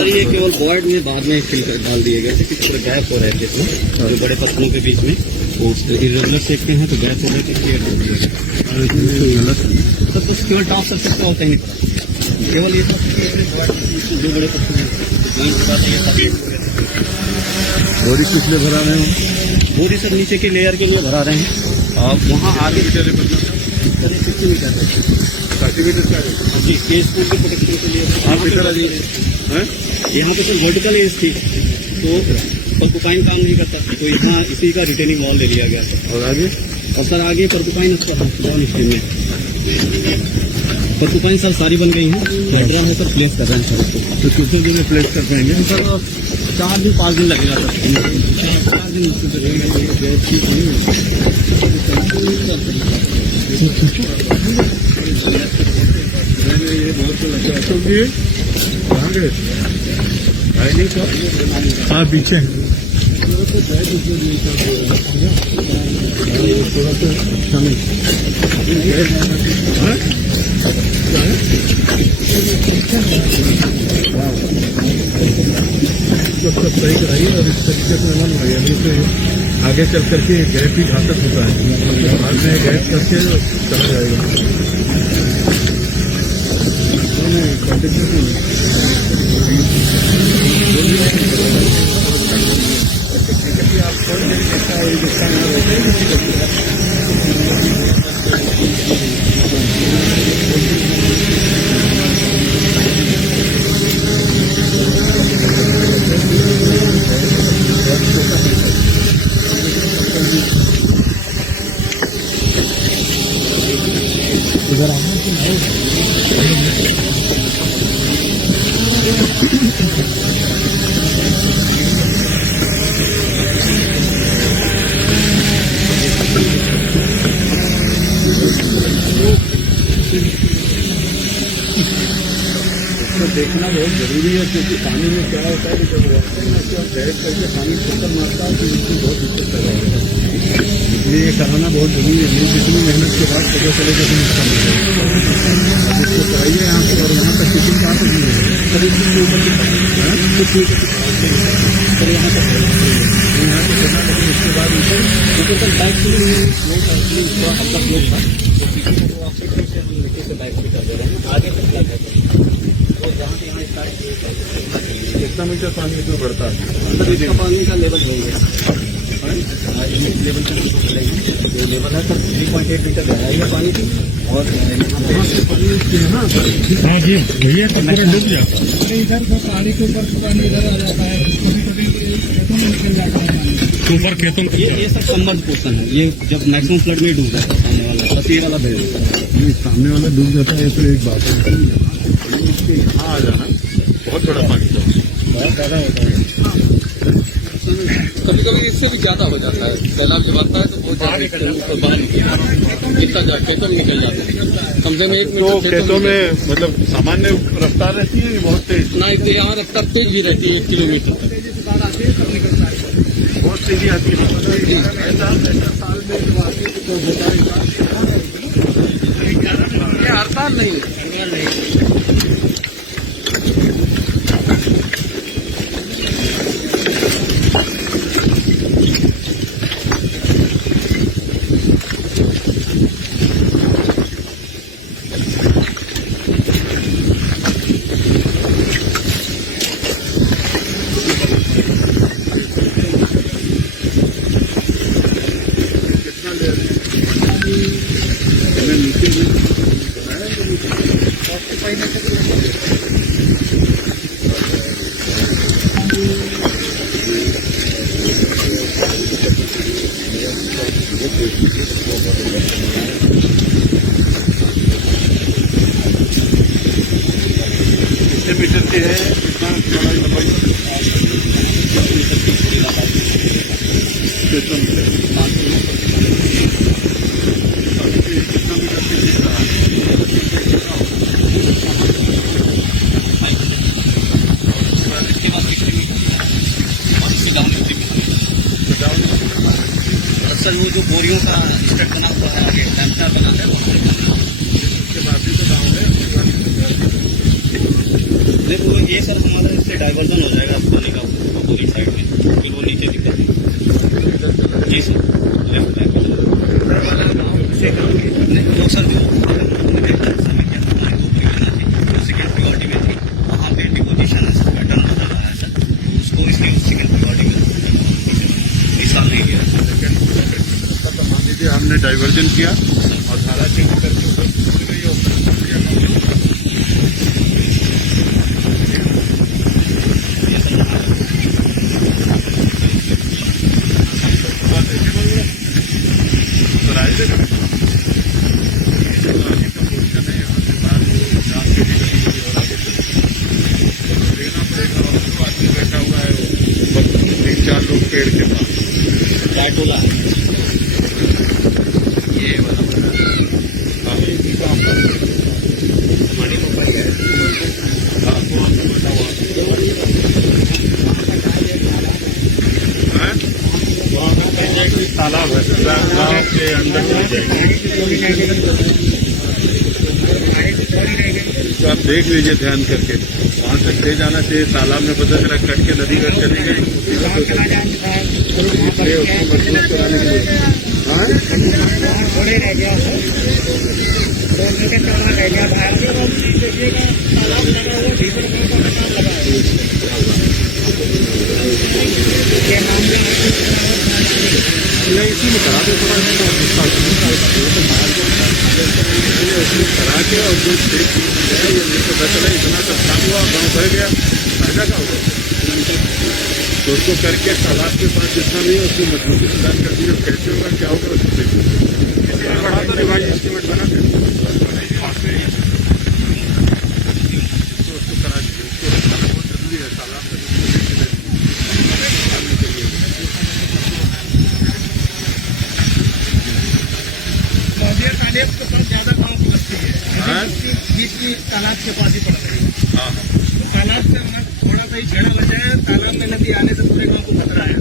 Sir ये केवल board में बाद में फिल कर डाल दिए गए थे, किसी तरह गैप हो रहे थे इसमें, जो बड़े पत्थरों के बीच में वो इरेगुलर सेकते हैं तो गैप हो रहे थे, क्लियर कर दिया गया। सर बस केवल टॉप सर्फेस का होता ही नहीं, केवल ये जो बड़े पत्थर हैं बोरी किस लिए भरा रहे हो? बोरी सर नीचे के लेयर के लिए भरा रहे हैं। और वहाँ आगे 50 मीटर जी केस पूल के प्रोटेक्शन के लिए यहाँ पे सर वर्टिकल एज थी तो परकुपाइन काम नहीं करता, तो यहाँ इसी का रिटेनिंग वॉल ले लिया गया था। और आगे? और सर आगे परकुपाइन डाउन स्ट्रीम में परकुपाइन सर सारी बन गई हैं, ड्रम है सर प्लेस कर रहे हैं सर उसको। तो कितने दिन में प्लेस कर पाएंगे सर 4 दिन 5 दिन लगेगा सर, 4 दिन मुश्किल हाँ पीछे थोड़ा सा शामिल सब सही कराइए और इस तरीके से अमल हो गया तो आगे चल करके गैप ही घातक होता है, बाद में गैप करके चला जाएगा। इधर आना तो देखना बहुत जरूरी है, क्योंकि पानी में क्या होता है कि जब वॉटर में बैठ करके पानी चक्कर मारता है तो इसमें बहुत दिक्कत पैदा होता है, इसलिए ये कराना बहुत जरूरी है। नहीं जितनी मेहनत के बाद पता चलेगा कि नुकसान होगा, इसको कराइए यहाँ से और यहाँ तक किसी का नहीं है सर, इसके ऊपर सर यहाँ तक यहाँ से करना, लेकिन उसके बाद ऊपर बैक आगे तक लग जाता कितना मीटर पानी इसमें बढ़ता है? अंदर इसका पानी का लेवल वही है, लेवल जो लेवल है सर 3.8 मीटर गहराई है पानी की, और यहाँ से पानी है ना। हाँ जी भैया तो पूरा डूब जाता है, इधर से पहाड़ी के ऊपर पानी इधर आ जाता है, खेतों में निकल जाता है ऊपर खेतों में। ये सब संबंध पोषण है, ये जब मैक्सिमम फ्लड में डूब जाता है सामने वाला, बस ये वाला भेज सामने वाला डूब जाता है तो एक बात है, यहाँ आ जाना बहुत बड़ा पानी था, बहुत ज्यादा होता है, कभी कभी इससे भी ज्यादा हो जाता है, सैलाब जब आता है तो बहुत ज्यादा इतना खेतों में निकल जाता है, कम से कम 1 मीटर। तो खेतों में मतलब सामान्य रफ्तार रहती है बहुत तेज? ना यहाँ रफ्तार तेज भी रहती है 1 किलोमीटर तक, बहुत तेजी आती है। ये हर साल नहीं है। कितने मीटर की है, कितना बड़ा लंबाई? 600 मीटर। कितना मीटर से दिख रहा है? सर वो जो बोरियों का स्ट्रक्चर बना हुआ है आगे डैम्पर बना है, उसके बाद भी तो गाँव है। नहीं वो ये सर हमारा इससे डाइवर्जन हो जाएगा पानी का पूरी साइड में, फिर वो नीचे दिक्कत नहीं। जी सर लेफ्ट नहीं वो सर जो सेकेंड प्रियोरिटी में थी वहाँ पे डिपोजिशन पैटर्न बदल रहा है सर, उसको इसलिए सेकेंड प्रियोरिटी में इस साल नहीं किया। मान लीजिए हमने डाइवर्जन किया और सारा चेंज करके ऊपर छोड़ गई और बैठा हुआ है 3-4 लोग पेड़ के पास टोला है ये वाला हमारी मोबाइल है तालाब है गाँव के अंदर में तो आप देख लीजिए ध्यान करके, वहाँ तक ले जाना चाहिए। तालाब में पता चला कट के नदी में चली गई, इसलिए उसको मजबूत कराने के लिए इसी में करा दो थोड़ा उसमें करा के और जो देख पता चला इतना सब काम हुआ, गाँव भर गया, फायदा का हुआ। तो उसको करके तालाब के पास जितना भी है उसको मजबूती प्रदान कर दीजिए। कैसे होगा क्या होगा उसको देखिए, बड़ा तो रिवाइज एस्टिमेट बना के तो उसको करा दीजिए। उसको रखना बहुत जरूरी है तालाब में तालाब के पास ज्यादा गाँव की बस्ती है, बीच में तालाब के पास ही पड़ता है। तो तालाब से थोड़ा सा ही छेड़ा बचा है, तालाब में नदी आने से पूरे गाँव को खतरा है।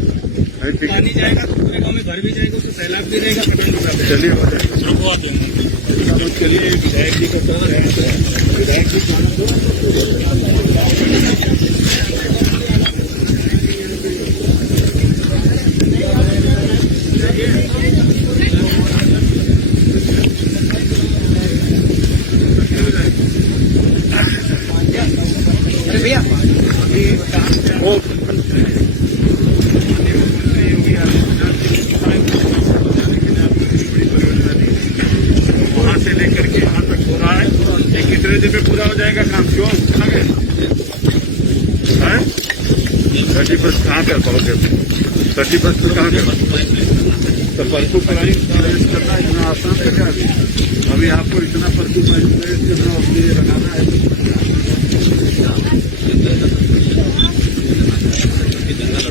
पानी जाएगा तो पूरे गाँव में घर भी जाएगा, उससे सैलाब भी रहेगा, पटन भी रहेगा। चलिए रुकवा देंगे। चलिए विधायक जी को विधायक जी भैया वहाँ से लेकर के यहाँ तक हो रहा है। ये कितने दिन में पूरा हो जाएगा काम? क्यों 30% कहाँ कर पाओगे? 30% कहाँ कर तो परसों कराई करना इतना आसान है क्या? अभी आपको इतना परसों लगाना है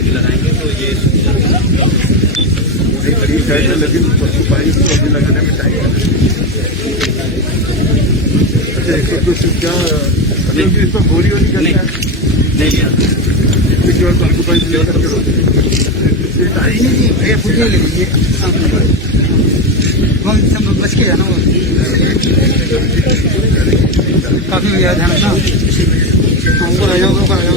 लगाएंगे तो ये ठीक है, लेकिन पशु पानी को अभी लगाने में टाइम है। अच्छा 120 क्या इस पर बोरी वाली करना है? नहीं लिया केवल पशु पानी लेकर के सब बच के है ना, वो काफी ध्यान रखना। ऊपर आ जाओ, ऊपर आ जाओ।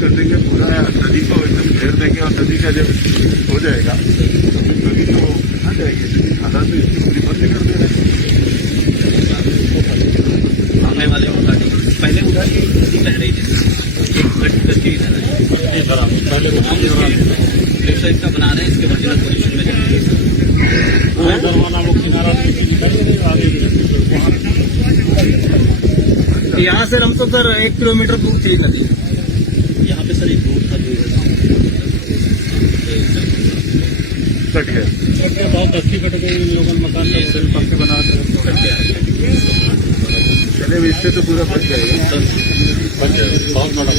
कर देंगे पूरा नदी को एकदम घेर देंगे और नदी का जब हो जाएगा नदी तो आ जाएगी, लेकिन हालात तो इसकी पूरी बंद कर दे रहे हैं। सामने वाले उठा के पहले उठा के बह रही थी, एक कट करके इधर पहले इसका बना रहे हैं, इसके वर्जिनल पोजिशन में यहाँ से हम तो सर 1 किलोमीटर दूर थी नदी। यहाँ पे सर एक रोड था जो कट गया, बहुत अच्छी कट गई, लोकल मकान पक्के बना कट गया। चले इससे तो पूरा बच जाएगा, बहुत बड़ा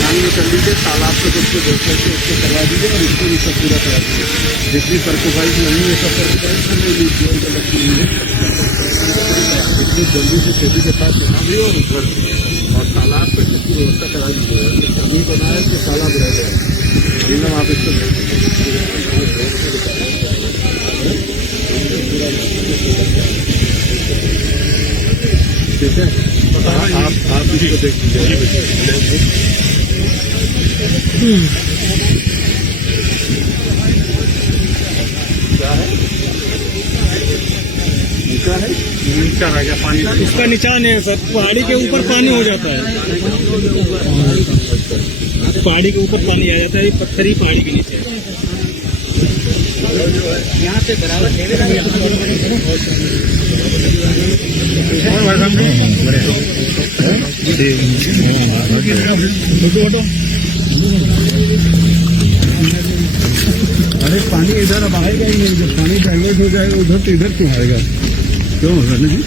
पानी में कर लीजिए। तालाब से उसको देख करके उसको करवा दीजिए और इसको भी सब पूरा करा दीजिए। जितनी सर्कोफाइज नहीं है सब सर्कोफाइज सब ले लीजिए, इतनी जल्दी से खेती के साथ यहाँ भी और उधर और तालाब पे इसकी व्यवस्था करा दीजिएगा। अभी बनाया कि तालाब रह गया आप इसको ठीक है। आप इसको देख लीजिए। क्या है नीचा है, नीचा रह गया पानी। उसका निशान है सर, पहाड़ी के ऊपर पानी हो जाता है, पहाड़ी के ऊपर पानी आ जाता है, ये पत्थर ही पहाड़ी के नीचे है। यहाँ से बराबर अरे पानी इधर अब आएगा ही नहीं, जब पानी डाइवर्ट हो जाएगा उधर तो इधर क्यों आएगा? क्यों होगा ना जी?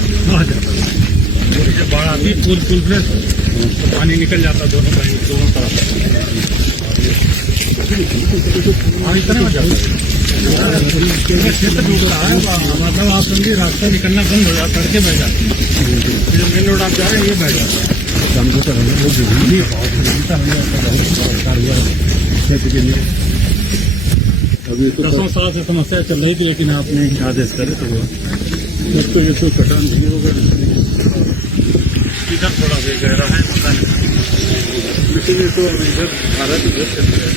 जब बाढ़ आती है फुल फ्रेश तो पानी निकल जाता है दोनों तरफ। इतना मजा क्षेत्र डूब रहा है, मतलब आप समझिए रास्ता निकलना बंद हो जाता, सड़कें बह जाती, जो मेन रोड आप जा रहे हैं ये बह जाता है। समझौता रहना बहुत जरूरी है, बहुत क्षेत्र के लिए। अभी तो 10 साल से समस्या चल रही थी, लेकिन आपने आदेश करे तो उसको ये तो कटान नहीं होगा। इधर थोड़ा भी गहरा है, लेकिन ये तो इधर भारत इधर चल रहा है।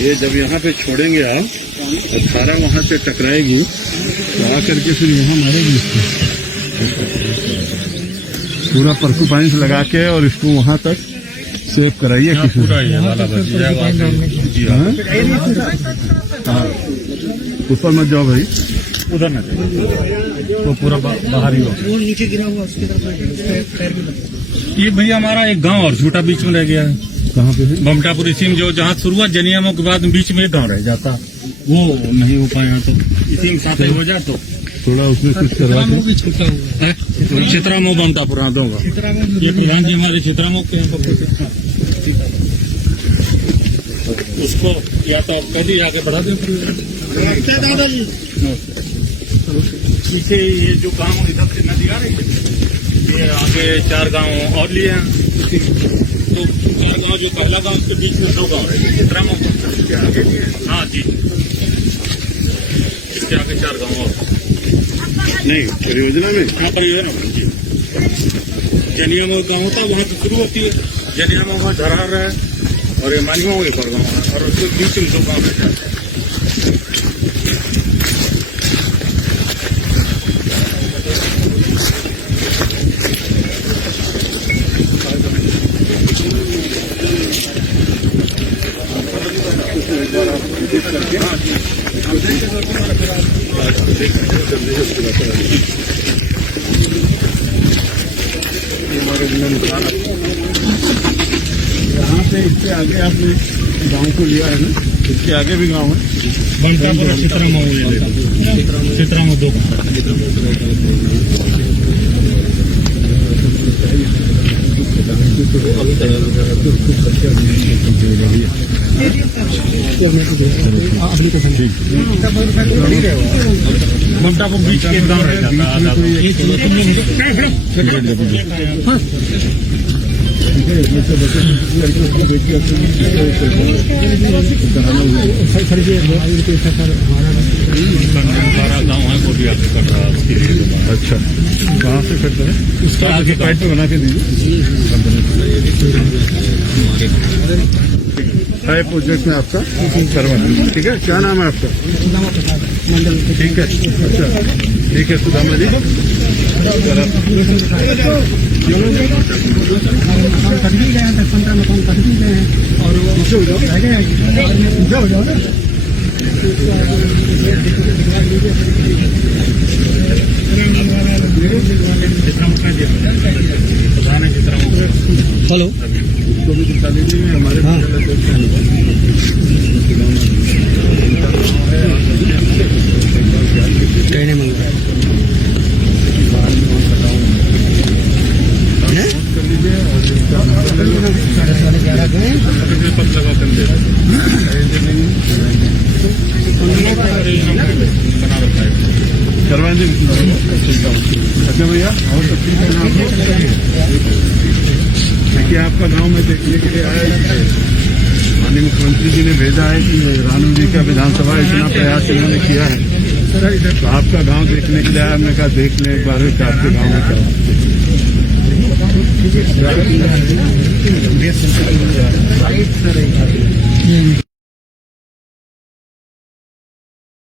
ये जब यहाँ पे छोड़ेंगे आप और धारा वहाँ से टकराएगी तो आकर के फिर यहाँ मारेगी इसको, पूरा परकू पानी से लगा के और इसको वहाँ तक सेव कराइए। पूरा ये वाला जी हाँ, ऊपर मत जाओ भाई, उधर न जाए तो पूरा बाहर ही हो। नीचे गिरा हुआ उसके तरफ ये भैया हमारा एक गांव और छोटा बीच में रह गया है। कहाँ पे है? बमटापुर इसी में जो जहाँ शुरुआत जनियामों के बाद बीच में एक गांव रह जाता, वो नहीं हो पाया, तो इसी में साथ हो जाए तो थोड़ा उसमें कुछ करवा दो। चित्रामो बमटापुर हाँ दूंगा। ये प्रधान जी हमारे चित्रामो के हैं, उसको या तो आप कह दी आगे बढ़ा दें। दादाजी पीछे ये जो गांव इधर से नदी आ रही है, ये आगे 4 गांव और लिए हैं, तो 4 गांव जो पहला गांव उसके बीच में 2 गांव है चित्रामो के आगे। हाँ जी, इसके आगे 4 गांव और नहीं परियोजना में। हाँ परियोजना जी। जनियामो गांव होता है वहाँ से शुरू होती है, जनियामो में धरार है और ये मानियों एक और गाँव है, और उसके बीच में 2 गाँव रह जाते हैं। यहाँ पे इसके आगे आपने गांव को लिया है ना, इसके आगे भी गांव है। बमटापुर और चित्रामो, चित्रामो 2 गाँव। बमटापुर बीच के गाँव रह जाता गाँव है वो भी आगे कर रहा है उसके लिए। अच्छा कहाँ से करते हैं? उसके आगे साइड पे बना के दीजिए। है प्रोजेक्ट में आपका करवाना, ठीक है? क्या नाम है आपका? ठीक है, अच्छा ठीक है सुदामा जी। मकान कट भी गए हैं, 10-15 मकान कट भी गए हैं और वो रह गए हैं। हो जाओ ना हेलो उसको भी दिखा दीजिए हमारे कहने में कर लीजिए और पत लगा कर दे बना रखा है करवा दें। अच्छा भैया और सब ठीक है ना? देखिए आपका गांव में देखने के लिए आया है, माननीय मुख्यमंत्री जी ने भेजा है कि रानू जी का विधानसभा इतना प्रयास इन्होंने किया है, तो आपका गांव देखने के लिए आया। हमने कहा देख लें एक बार कि आपके गांव में क्या